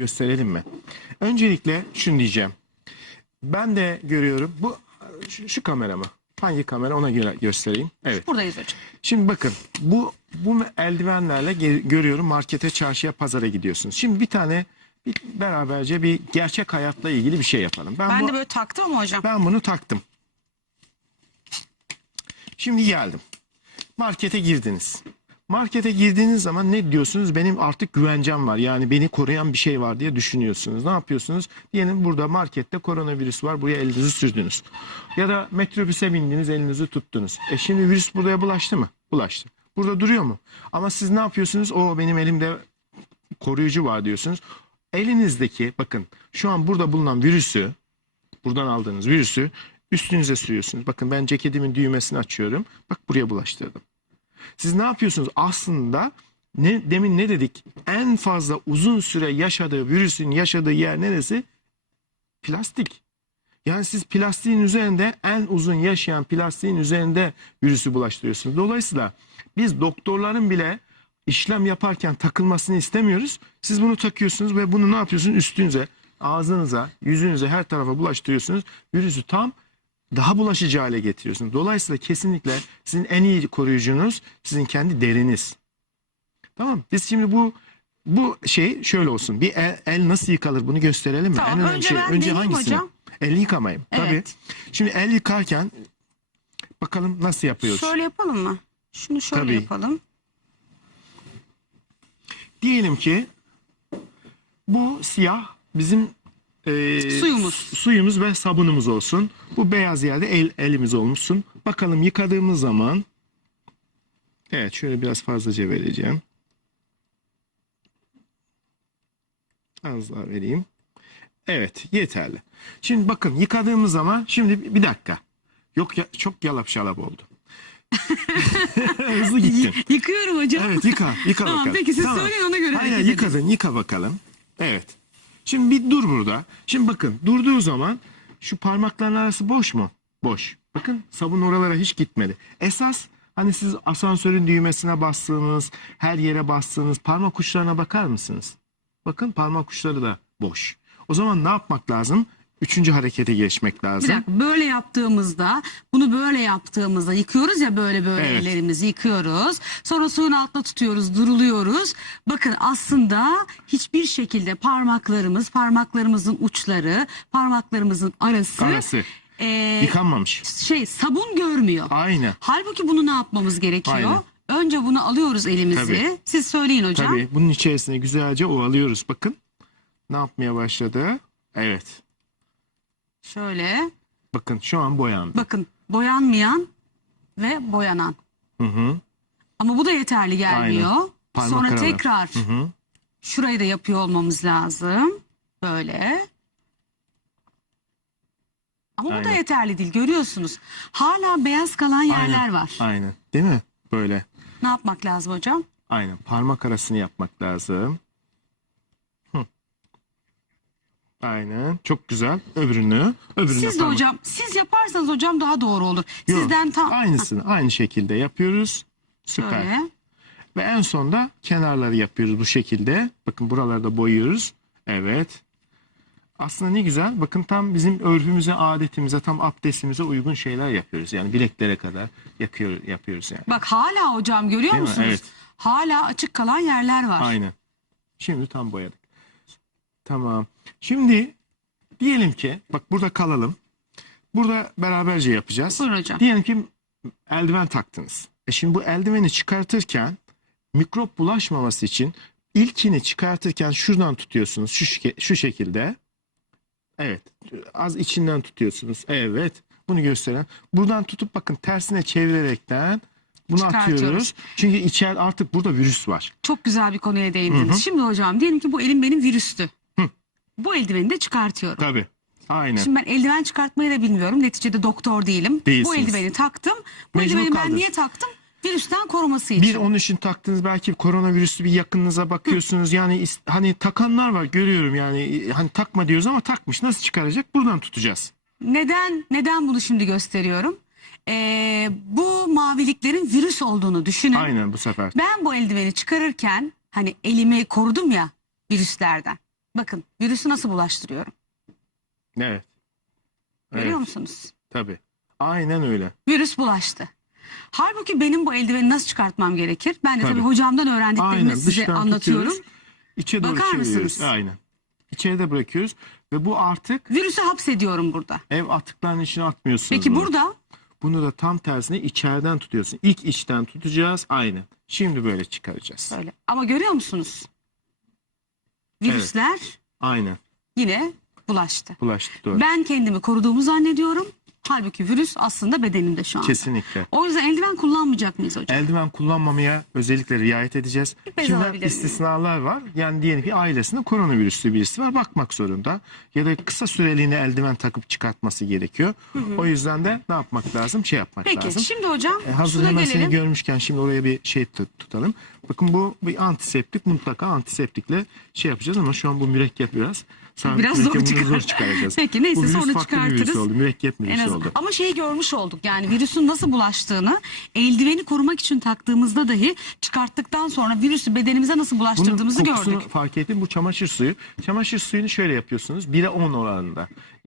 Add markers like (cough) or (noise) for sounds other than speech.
gösterelim mi? Öncelikle şunu diyeceğim. Ben de görüyorum. Bu şu, şu kamera mı? Hangi kamera ona göre göstereyim. Evet. Buradayız hocam. Şimdi bakın bu bu eldivenlerle görüyorum markete, çarşıya, pazara gidiyorsunuz. Şimdi bir tane bir, beraberce bir gerçek hayatla ilgili bir şey yapalım. Ben, Ben bu, de böyle taktım ama hocam. ben bunu taktım. Şimdi geldim. Markete girdiniz. Markete girdiğiniz zaman ne diyorsunuz? Benim artık güvencem var. Yani beni koruyan bir şey var diye düşünüyorsunuz. Ne yapıyorsunuz? Diyelim burada markette koronavirüs var. Buraya elinizi sürdünüz. Ya da metrobüse bindiniz, elinizi tuttunuz. E şimdi virüs buraya bulaştı mı? Bulaştı. Burada duruyor mu? Ama siz ne yapıyorsunuz? O benim elimde koruyucu var diyorsunuz. Elinizdeki bakın şu an burada bulunan virüsü buradan aldığınız virüsü üstünüze sürüyorsunuz. Bakın ben ceketimin düğmesini açıyorum. Bak buraya bulaştırdım. Siz ne yapıyorsunuz? Aslında ne demin ne dedik? En fazla uzun süre yaşadığı virüsün yaşadığı yer neresi? Plastik. Yani siz plastiğin üzerinde en uzun yaşayan plastiğin üzerinde virüsü bulaştırıyorsunuz. Dolayısıyla biz doktorların bile işlem yaparken takılmasını istemiyoruz. Siz bunu takıyorsunuz ve bunu ne yapıyorsunuz? Üstünüze, ağzınıza, yüzünüze her tarafa bulaştırıyorsunuz. Virüsü tam daha bulaşıcı hale getiriyorsunuz. Dolayısıyla kesinlikle sizin en iyi koruyucunuz sizin kendi deriniz. Tamam Biz şimdi bu bu şey şöyle olsun. Bir el, el nasıl yıkalır bunu gösterelim mi? Tamam, en önemli önce şey ben önce hangisini? hocam. El yıkamayayım. Evet. Tabii. Şimdi el yıkarken bakalım nasıl yapıyoruz? Şöyle yapalım mı? Şunu şöyle Tabii. yapalım. Diyelim ki bu siyah bizim e, Suyumuz. suyumuz ve sabunumuz olsun. Bu beyaz yerde el, elimiz olmuşsun. Bakalım yıkadığımız zaman evet şöyle biraz fazlaca vereceğim. Az daha vereyim. Evet yeterli. Şimdi bakın yıkadığımız zaman şimdi bir dakika. Yok ya, çok yalap şalap oldu. (laughs) Hızlı gittim. Yıkıyorum hocam. Evet yıka, yıka Tamam, bakalım. peki siz söyleyin, ona göre Hayır, yıkadın, yıka bakalım. Evet. Şimdi bir dur burada. Şimdi bakın durduğu zaman şu parmakların arası boş mu? Boş. Bakın sabun oralara hiç gitmedi. Esas hani siz asansörün düğmesine bastığınız, her yere bastığınız parmak uçlarına bakar mısınız? Bakın parmak uçları da boş. O zaman ne yapmak lazım? Üçüncü harekete geçmek Bir lazım. dakika böyle yaptığımızda bunu böyle yaptığımızda yıkıyoruz ya böyle böyle Evet. ellerimizi yıkıyoruz. Sonra suyun altında tutuyoruz duruluyoruz. Bakın aslında hiçbir şekilde parmaklarımız parmaklarımızın uçları parmaklarımızın arası, Arası. eee, Yıkanmamış. şey sabun görmüyor. Aynı. Halbuki bunu ne yapmamız gerekiyor? Aynen. Önce bunu alıyoruz elimizi. Tabii. Siz söyleyin hocam. Tabii bunun içerisine güzelce ovalıyoruz. Bakın ne yapmaya başladı. Evet. Şöyle Bakın şu an boyandı. bakın boyanmayan ve boyanan. Hı hı. Ama bu da yeterli gelmiyor. Parmak Sonra aralar. tekrar Hı hı. şurayı da yapıyor olmamız lazım. Böyle. Ama bu da Aynen. yeterli değil görüyorsunuz. Hala beyaz kalan yerler Aynen. var. Aynen. Değil mi? Böyle. Ne yapmak lazım hocam? Aynen. Parmak arasını yapmak lazım. Hı. Aynen. Çok güzel. Öbürünü. Öbürünü Siz de parmak- hocam siz yaparsanız hocam daha doğru olur. Yok, Sizden tam Aynısını aynı şekilde yapıyoruz. Süper. şöyle. Ve en sonda kenarları yapıyoruz bu şekilde. Bakın buralarda boyuyoruz. Evet. Aslında ne güzel. Bakın tam bizim örfümüze, adetimize, tam abdestimize uygun şeyler yapıyoruz. Yani bileklere kadar yakıyor, yapıyoruz yani. Bak hala hocam görüyor Değil mi? musunuz? Evet. Hala açık kalan yerler var. Aynen. Şimdi tam boyadık. Tamam. Şimdi diyelim ki bak burada kalalım. Burada beraberce yapacağız. Buyurun hocam. Diyelim ki eldiven taktınız. E şimdi bu eldiveni çıkartırken mikrop bulaşmaması için ilkini çıkartırken şuradan tutuyorsunuz şu, şu şekilde. Evet. Az içinden tutuyorsunuz. Evet. Bunu gösteren. Buradan tutup bakın tersine çevirerekten bunu atıyoruz. Çünkü içeride artık burada virüs var. Çok güzel bir konuya değindiniz. Hı hı. Şimdi hocam diyelim ki bu elim benim virüstü. Bu eldiveni de çıkartıyorum. Tabii. Aynen. Şimdi ben eldiven çıkartmayı da bilmiyorum. Neticede doktor değilim. Bu Değilsiniz. eldiveni taktım. Bu Mecbur eldiveni ben kaldınız. niye taktım? Virüsten koruması için. Bir onun için taktığınız belki koronavirüslü bir yakınınıza bakıyorsunuz. Yani is- hani takanlar var görüyorum yani hani takma diyoruz ama takmış. Nasıl çıkaracak? Buradan tutacağız. Neden neden bunu şimdi gösteriyorum? Ee, bu maviliklerin virüs olduğunu düşünün. Aynen bu sefer. Ben bu eldiveni çıkarırken hani elimi korudum ya virüslerden. Bakın virüsü nasıl bulaştırıyorum. Evet. Görüyor Evet, musunuz? Tabii. Aynen öyle. Virüs bulaştı. Halbuki benim bu eldiveni nasıl çıkartmam gerekir? Ben de tabii, Tabii. hocamdan öğrendiklerimi Aynen. size Dıştan anlatıyorum. tutuyoruz. İçe doğru Bakar mısınız? Aynen. İçeride bırakıyoruz ve bu artık Virüsü hapsediyorum burada. ev atıklarının içine atmıyorsunuz. Peki bunu. burada Bunu da tam tersine içeriden tutuyorsun. İlk içten tutacağız. Aynen. Şimdi böyle çıkaracağız. böyle. Ama görüyor musunuz? Virüsler Aynen. yine bulaştı. Bulaştı doğru. Ben kendimi koruduğumu zannediyorum. Halbuki virüs aslında bedenimde şu an. Kesinlikle. O yüzden eldiven kullanmayacak mıyız hocam? Eldiven kullanmamaya özellikle riayet edeceğiz. bez Şimdi alabilir istisnalar var. Yani diyelim ki ailesinde koronavirüslü birisi var. Bakmak zorunda. Ya da kısa süreliğine eldiven takıp çıkartması gerekiyor. O yüzden de ne yapmak lazım? Şey yapmak Peki lazım. şimdi hocam E, hazır hemen gelelim. seni görmüşken şimdi oraya bir şey tut- tutalım. Bakın bu bir antiseptik mutlaka antiseptikle şey yapacağız ama şu an bu mürekkep biraz. Sabit Biraz zor çıkar. zor çıkaracağız. (laughs) Peki, neyse, bu virüs sonra farklı bir virüs çıkartırız. oldu. Mürekkep En virüsü az- oldu. Ama şeyi görmüş olduk yani virüsün nasıl bulaştığını eldiveni korumak için taktığımızda dahi çıkarttıktan sonra virüsü bedenimize nasıl Bunun bulaştırdığımızı kokusunu gördük. fark ettim. Bu çamaşır suyu. Çamaşır suyunu şöyle yapıyorsunuz. 1'e 10 oranında.